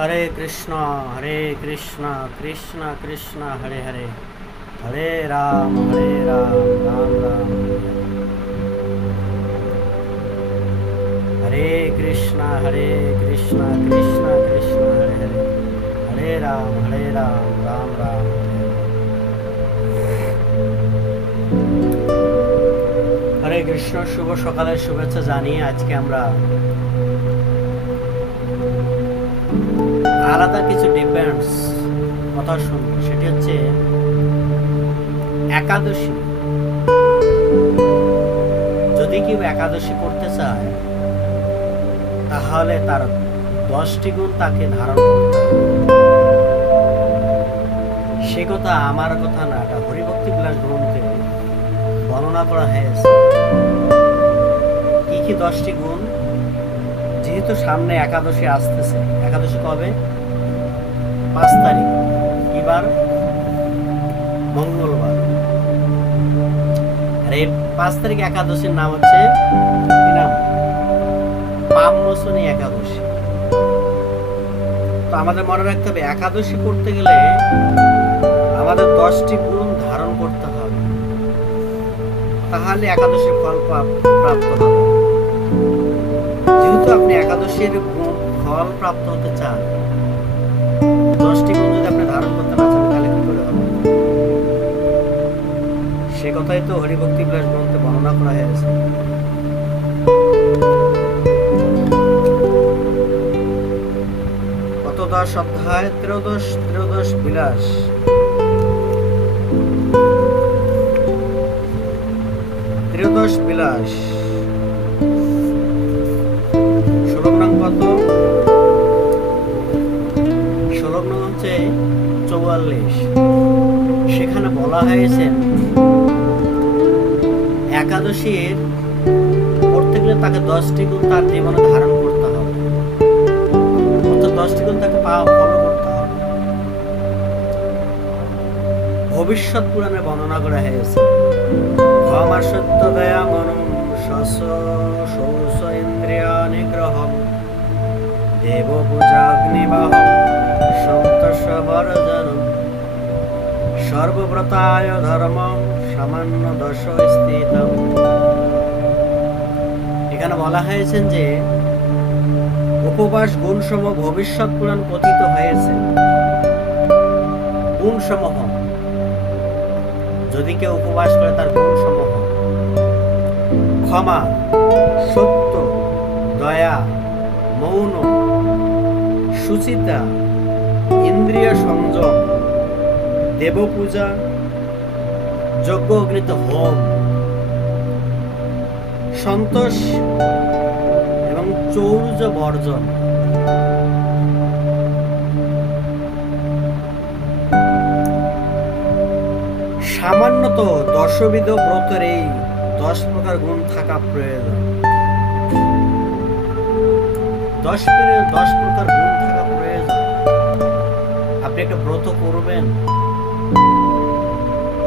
हरे कृष्णा कृष्ण कृष्ण हरे हरे, हरे राम राम राम हरे कृष्णा कृष्ण कृष्ण हरे हरे, हरे राम राम राम हरे कृष्ण। शुभ सकालेर शुभेच्छा जानिए आज के আমরা আলাদা কিছু ডিফারেন্স কথা শুনবো, সেটি হচ্ছে একাদশী। যদি কেউ একাদশী করতে চায় তাহলে তার 10টি গুণ তাকে ধারণ করতে হবে। সে কথা আমার কথা না, এটা হরিভক্তি বিলাস গ্রন্থে বর্ণনা করা হয়েছে। কি 10টি গুণ? যেহেতু সামনে একাদশী আসতেছে, একাদশী কবে? 5 তারিখ, এবার মঙ্গলবার। আর এই 5 তারিখ একাদশীর নাম হচ্ছে কি নাম? পামমোচনী একাদশী। তো আমাদের মনে রাখতে হবে, একাদশী করতে গেলে আমাদের 10টি গুণ ধারণ করতে হবে, তাহলে একাদশীর ফল প্রাপ্ত হবে। যেহেতু আপনি একাদশীর ফল প্রাপ্ত হতে চান, 10টি গুণ যদি আপনি ধারণ করতে না চান তাহলে কি করে হবে? সে কথাই তো হরিভক্তি বিলাস গ্রন্থে বর্ণনা করা হয়েছে। কত 10 অধ্যায়, ত্রয়োদশ বিলাস। ত্রয়োদশ বিলাস শ্লোক নং কত? শ্লোক নং হচ্ছে 44। সেখানে বলা হয়েছে একাদশীর করতে গেলে তাকে 10টি গুণ তার জীবনে ধারণ করতে হবে, অর্থাৎ 10টি গুণ তাকে ফলো করতে হবে। ভবিষ্যৎ পুরাণে বর্ণনা করা হয়েছে, ক্ষমা সত্য দয়া মনম শৌচ ইন্দ্রিয় নিগ্রহম দেব পূজা অগ্নিবাহম সন্তোষ বরজনম সর্বব্রতায় ধর্মম সামান্য দশ স্থিতম। এখানে বলা হয়েছে যে উপবাস গুণসমূহ ভবিষ্যৎ পুরাণ কথিত হয়েছে। গুণসমূহ, যদি কেউ উপবাস করে তার গুণসমূহ: ক্ষমা, সত্য, দয়া, মৌন, সুচিতা, ইন্দ্রিয় সংযম, দেবপূজা, যজ্ঞ অগ্নিত হোম, সন্তোষ এবং চৌর্য বর্জন। সামান্যত 10বিধ ব্রতের এই 10 প্রকার গুণ থাকা প্রয়োজন। 10 প্রকার গুণ থাকা প্রয়োজন। আপনি একটা ব্রত করবেন,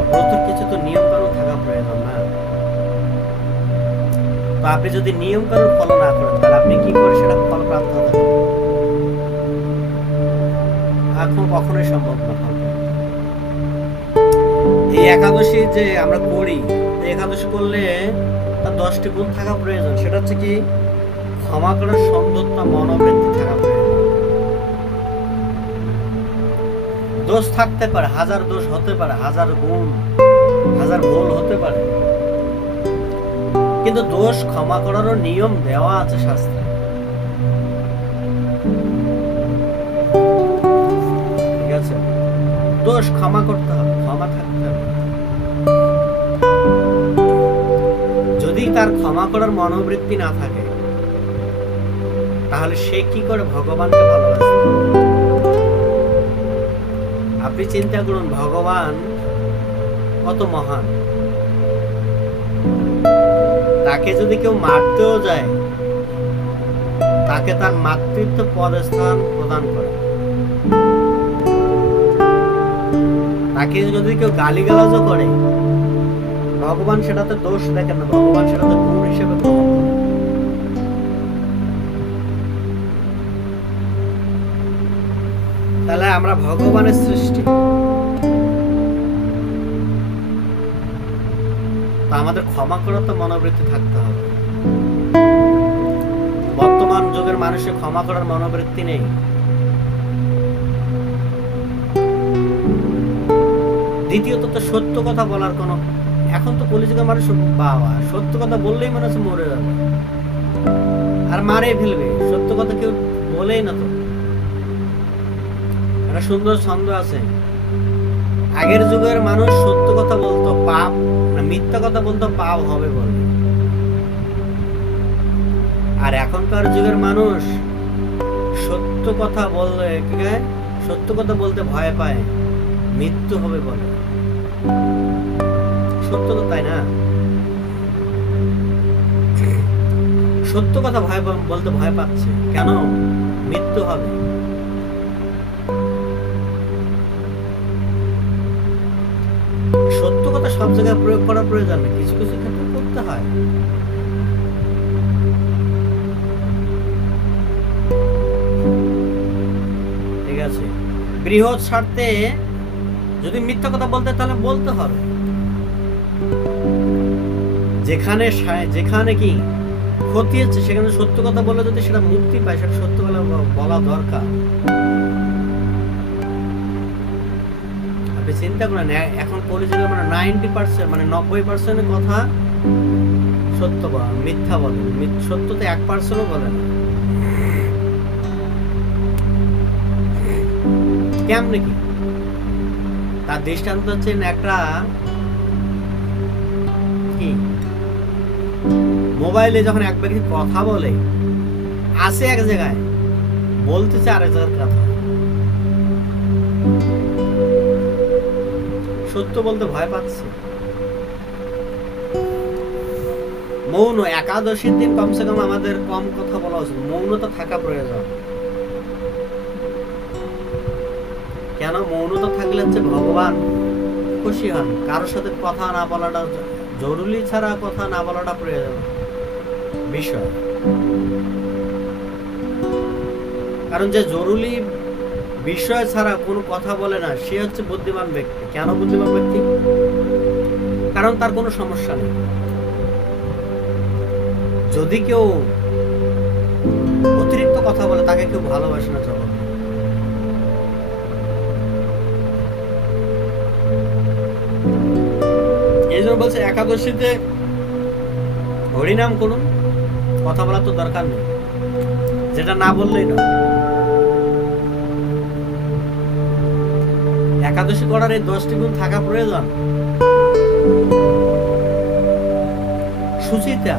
ব্রতের কিছু তো নিয়ম কানুন থাকা প্রয়োজন না? তো আপনি যদি নিয়ম কানুন ফলো না করেন তাহলে আপনি কি করে সেটা ফল প্রাপ্ত হতে পারবেন? এখন কখনোই সম্ভব না। এই একাদশী যে আমরা করি, একাদশী করলে তার 10টি গুণ থাকা প্রয়োজন। সেটা হচ্ছে কি? ক্ষমা করার সৌন্দর্য মনোবৃত্তি থাকা প্রয়োজন। দোষ থাকতে পারে, হাজার দোষ হতে পারে, হাজার গুণ, হাজার ভুল হতে পারে, কিন্তু দোষ ক্ষমা করারও নিয়ম দেওয়া আছে শাস্ত্রে। ঠিক আছে? দোষ ক্ষমা করতে হবে, ক্ষমা থাকতে হবে। যদি তার ক্ষমা করার মনোবৃত্তি না থাকে তাহলে সে কি করে ভগবানকে ভালোবাসে? আপনি চিন্তা করুন, ভগবান কত মহান। তাকে যদি কেউ মারতেও যায়, তাকে তার মাতৃত্ব পদস্থান প্রদান করে। তাকে যদি কেউ গালিগালাজও করে, ভগবান সেটাতে দোষ দেখেন না, ভগবান সেটাতে গুণ হিসেবে গ্রহণ করেন। তাহলে আমরা ভগবানের সৃষ্টি, তা আমাদের ক্ষমা করার তো মনোবৃত্তি থাকতে হবে। বর্তমান যুগের মানুষের ক্ষমা করার মনোবৃত্তি নেই। দ্বিতীয়ত তো সত্য কথা বলার কোনো, এখন তো কলিযুগের মানুষ বাবা সত্য কথা বললেই মনে হচ্ছে মরে যাবে আর মারে ফেলবে, সত্য কথা কেউ বলেই না। তো একটা সুন্দর ছন্দ আছে, আগের যুগের মানুষ সত্য কথা বলতো পাপ, মিথ্যা কথা বলতো পাপ হবে বলে, আর এখনকার যুগের মানুষ সত্য কথা বললে সত্য কথা বলতে ভয় পায়, মৃত্যু হবে বলে। সত্য তো তাই না, সত্য কথা ভয় বলতে ভয় পাচ্ছে কেন? মৃত্যু হবে। সত্য কথা সব জায়গায় প্রয়োগ করা প্রয়োজন নেই, কিছু কিছু ক্ষেত্রে করতে হয়। ঠিক আছে, বৃহৎ স্বার্থে যদি মিথ্যা কথা বলতে তাহলে বলতে হবে। যেখানে যেখানে কি ক্ষতি হচ্ছে সেখানে সত্য কথা বলে যদি সেটা মুক্তি পায়, সেটা সত্য বলা দরকার। আপনি চিন্তা করেন, এখন কলিযুগে মানে 90% মানে 90% কথা সত্য বলে, মিথ্যা বলে, সত্য তো 1%ও বলে না। কেমনে কি? তার দৃষ্টান্ত হচ্ছে একটা কি, মোবাইলে যখন এক ব্যক্তি কথা বলে, আসে এক জায়গায়, বলতেছে আরেক জায়গার কথা, সত্য বলতে ভয় পাচ্ছে। মৌন, একাদশীর দিন কমসে কম আমাদের কম কথা বলা উচিত, মৌনতা থাকা প্রয়োজন। কেন? মৌনতা থাকলে হচ্ছে ভগবান খুশি হন। কারোর সাথে কথা না বলাটা জরুরি, ছাড়া কথা না বলাটা প্রয়োজন বিষয়। কারণ যে জরুরি বিষয় ছাড়া কোনো কথা বলে না সে হচ্ছে বুদ্ধিমান ব্যক্তি। কেন বুদ্ধিমান ব্যক্তি? কারণ তার কোনো সমস্যা নেই। যদি কেউ অতিরিক্ত কথা বলে তাকে কেউ ভালোবাসে না জগৎ। এই জন্য বলছে একাদশীতে হরিনাম করুন, কথা বলার তো দরকার নেই, যেটা না বললেই না। একাদশী করার এই 10টি গুণ থাকা প্রয়োজন। সুচিতা,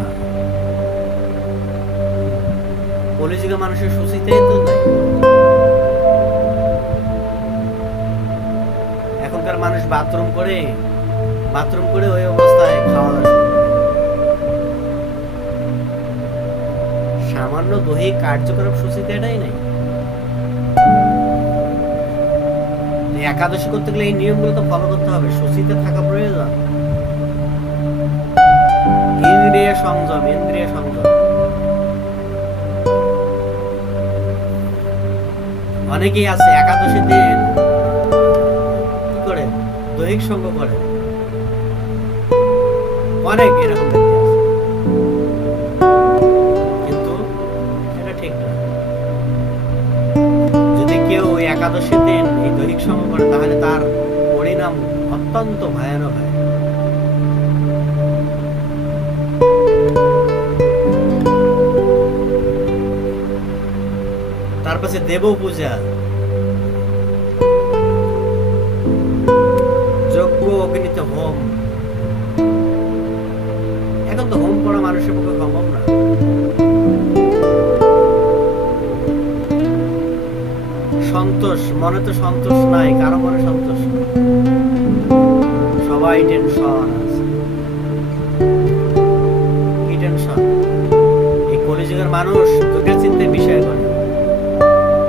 কলিযুগের মানুষের সুচিতাই তো নাই। এখনকার মানুষ বাথরুম করে ওই অবস্থায় খাওয়া দাওয়া, সামান্য দৈহিক কার্যকলাপ সুচিতাটাই নাই। একাদশী করতে গেলে এই নিয়মগুলো তো ফলো করতে হবে, সুচিতে থাকা প্রয়োজন। ইন্দ্রিয় সংযম। অনেকেই আছে একাদশীর দিন কি করে, দৈহিক সঙ্গ করে, অনেক এরকম ব্যক্তি আছে, কিন্তু এটা ঠিক না। যদি কেউ একাদশীর দিন এই দৈহিক সঙ্গ করে তাহলে তার পরিণাম অত্যন্ত ভয়ানক হয়। তার পাশে দেব পূজা, যজ্ঞ, অগ্নিতে হোম। এখন তো হোম করা মানুষের পক্ষে সম্ভব না। সন্তোষ, মনে তো সন্তোষ নাই, কারো মনে সন্তোষ নাই, সবাই টেনশন আছে। কি টেনশন? এই কলিযুগের মানুষ দুটো চিন্তায় বিষয় করে।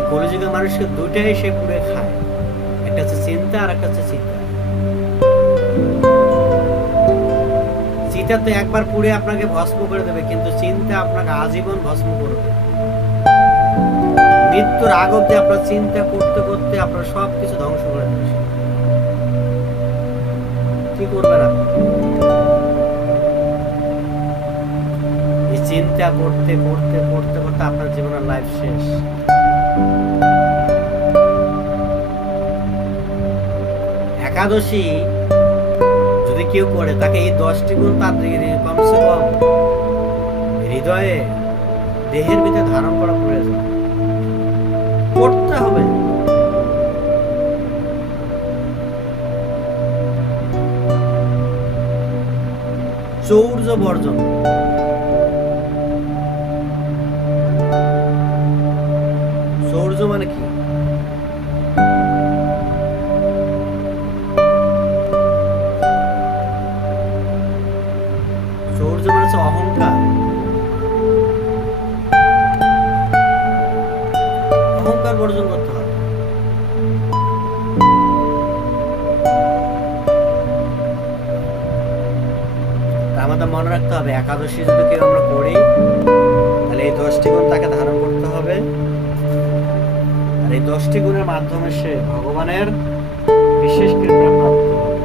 কলিযুগের মানুষকে দুটাই সে পুড়ে খায়, একটা হচ্ছে চিন্তা আর একটা হচ্ছে চিন্তা। চিন্তা তো একবার পুড়ে আপনাকে ভস্ম করে দেবে, কিন্তু চিন্তা আপনাকে আজীবন ভস্ম করবে। মৃত্যুর আগ অব্দি আপনার চিন্তা করতে করতে আপনার সবকিছু ধ্বংস করে দেবে। কি করবেন আপনি? এই চিন্তা করতে করতে করতে করতে আপনার জীবনের লাইফ শেষ। একাদশী যদি কেউ করে তাকে এই 10টি গুণ তান্ত্রিক কমসে কম হৃদয়ে দেহের ভিতরে ধারণ করা প্রয়োজন, করতে হবে। চৌর্য বর্জন, চৌর্য মানে কি? চৌর্য মানে হচ্ছে অহংকার। অহংকার বর্জন করতে হবে। আমাদের মনে রাখতে হবে একাদশী যদি কেউ আমরা করি তাহলে এই 10টি গুণ তাকে ধারণ করতে হবে। আর এই 10টি গুণের মাধ্যমে সে ভগবানের বিশেষ কৃপা প্রাপ্ত হবে।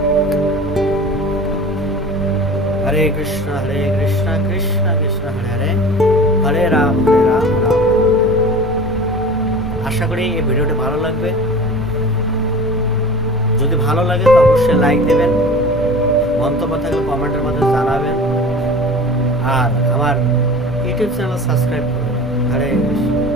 হরে কৃষ্ণ কৃষ্ণ কৃষ্ণ হরে হরে, হরে রাম রাম রাম। আশা করি এই ভিডিওটি ভালো লাগবে। যদি ভালো লাগে তো অবশ্যই লাইক দেবেন, মন্তব্য থাকলে কমেন্টের মধ্যে জানাবেন, আর আমার ইউটিউব চ্যানেল সাবস্ক্রাইব করবেন। হরে কৃষ্ণ।